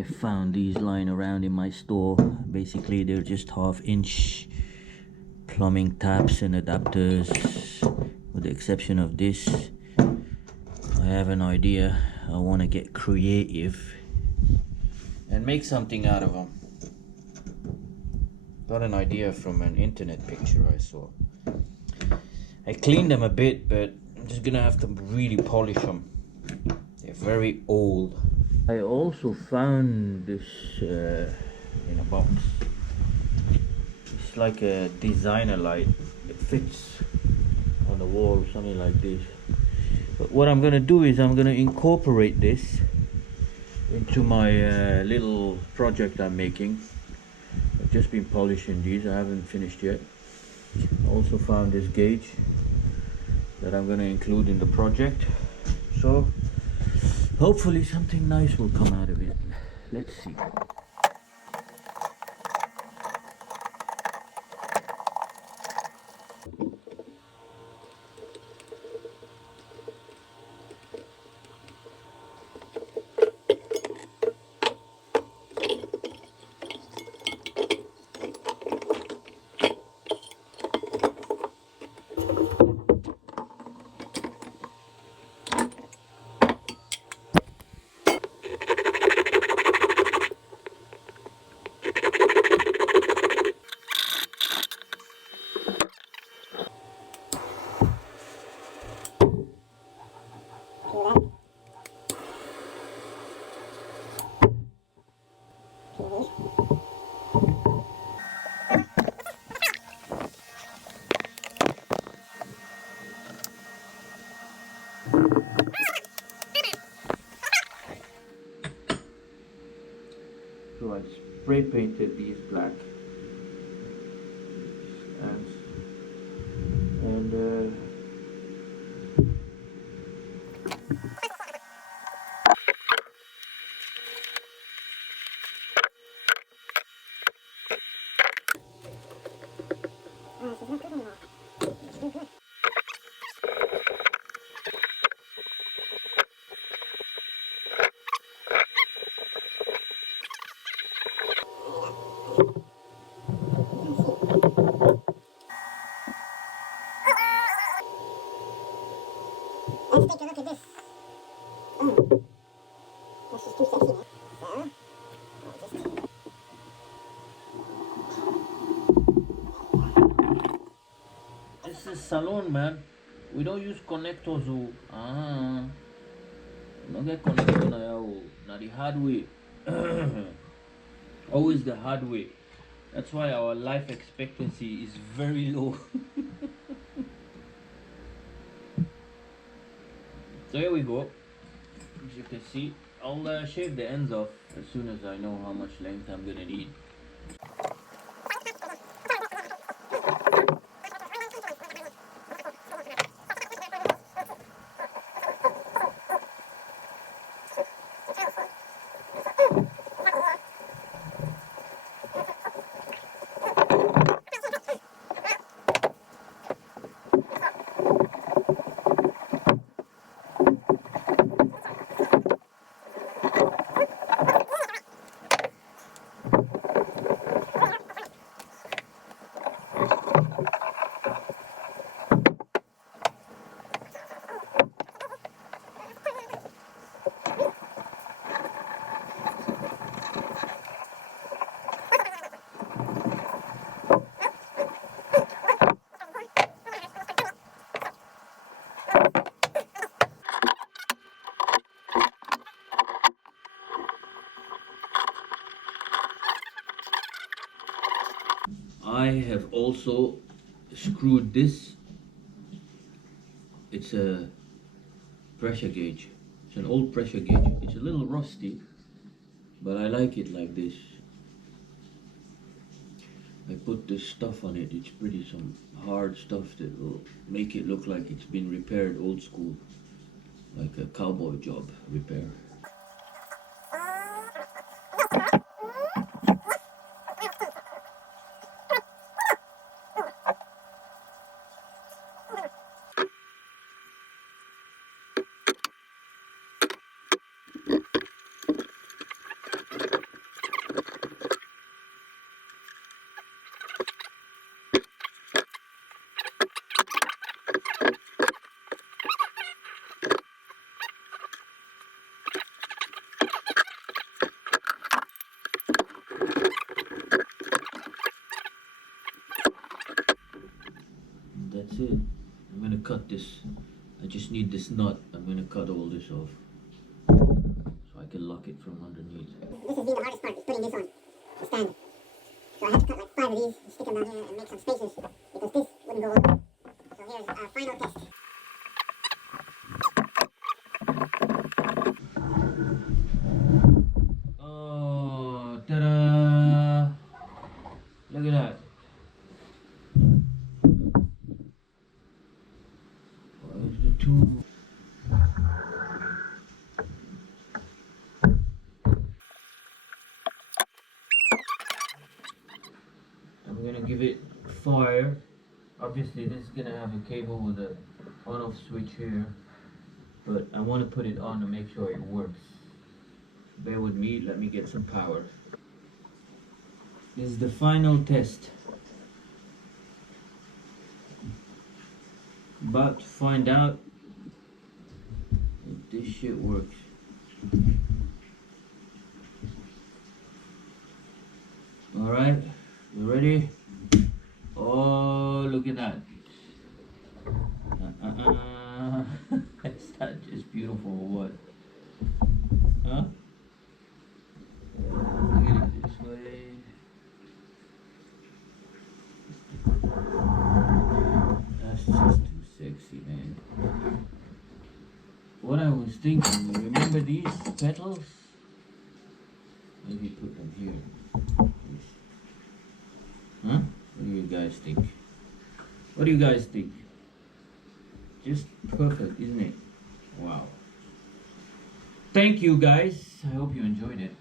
I found these lying around in my store. Basically they're just 1/2 inch plumbing taps and adapters, with the exception of this. I have an idea. I want to get creative and make something out of them. Got an idea from an internet picture I saw. I cleaned them a bit, but I'm just gonna have to really polish them. They're very old. I also found this in a box. It's like a designer light. It fits on the wall, something like this. But what I'm gonna do is I'm gonna incorporate this into my little project I'm making. I've just been polishing these, I haven't finished yet. I also found this gauge that I'm gonna include in the project. So hopefully something nice will come out of it. Let's see. So I spray painted these black and Let's take a look at this. Oh, this is too sexy, man. this is salon, man. We don't use connectors. Don't get connector na the hard way. Always the hard way. That's why our life expectancy is very low. So here we go. As you can see, I'll shave the ends off as soon as I know how much length I'm gonna need. I have also screwed this. It's a pressure gauge. It's an old pressure gauge. It's a little rusty, but I like it like this. I put this stuff on it. It's pretty, some hard stuff that will make it look like it's been repaired old school, like a cowboy job repair. this. I just need this nut. I'm gonna cut all this off so I can lock it from underneath. This has been the hardest part, is putting this on the stand. So I had to cut like 5 of these, stick them down here and make some spaces because this wouldn't go over. So here's our final test. Oh, ta-da! Look at that. Where's the tool? I'm gonna give it fire. Obviously this is gonna have a cable with a on-off switch here, but I want to put it on to make sure it works. Bear with me, let me get some power. This is the final test. About to find out if this shit works. Alright, you ready? Oh, look at that. Is that just beautiful or what? Huh? Look at it this way. That's just too sexy, man. What I was thinking, remember these petals? Maybe put them here. Huh? What do you guys think? What do you guys think? Just perfect, isn't it? Wow. Thank you guys. I hope you enjoyed it.